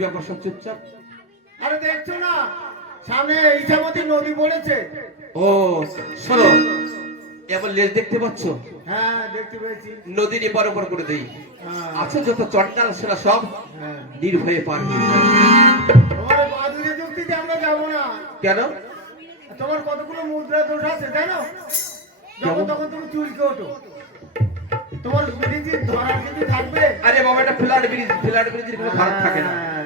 ব্যাপার সব চুপচাপ? আরে দেখছ না? সামনে ইছামতি নদী পড়েছে ও শোনো এবার লেজ দেখতে পাচ্ছ? হ্যাঁ দেখতে পেয়েছি। নদীর এপার ওপর করে দেই। হ্যাঁ। আছে যত চটকাল সেটা সব হ্যাঁ। নির্ভয়ে পারবে তোমার মাধুরী যুক্তিতে আমরা যাব না। কেন? তোমার কতগুলো মুদ্রা দোষ আছে জানো? যখন তখন তুমি চুলকে ওঠো তোমার ব্রিজি ধরার কিছু থাকবে? আরে বাবা এটা ফ্ল্যাট ব্রিজ ফ্ল্যাট ব্রিজের কোনো ফারাক থাকে না। হ্যাঁ।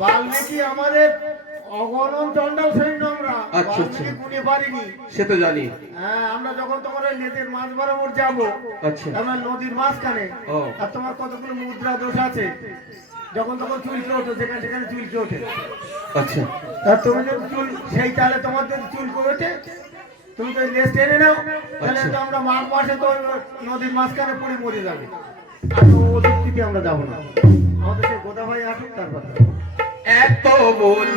বাল্মীকি আমাদের অগণন চন্ডাল সৈন্য আমরা। আচ্ছা, আচ্ছা। বাল্মীকি গুনে পারিনি সে তো জানি। হ্যাঁ আমরা যখন তোমার নদীর মাছ বরাবর যাব আচ্ছা। আমরা নদীর মাঝখানে। আর তোমার কতগুলো মুদ্রা দোষ আছে? যখন তখন চুলকে ওঠো যেখানে সেখানে চুলকে ওঠে। আচ্ছা। আর তুমি যদি চুল সেই তাহলে তোমার যদি চুল করে ওঠে? তুমি তো লেস টেনে নাও তাহলে আচ্ছা। তো আমরা মাঘ মাসে তো নদীর মাঝখানে পড়ে মরে যাবে। আর ওদের দিকে আমরা যাব না। আমাদের সেই গোদা ভাই আসুক তারপর। এত বল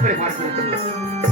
废话かり忘れ。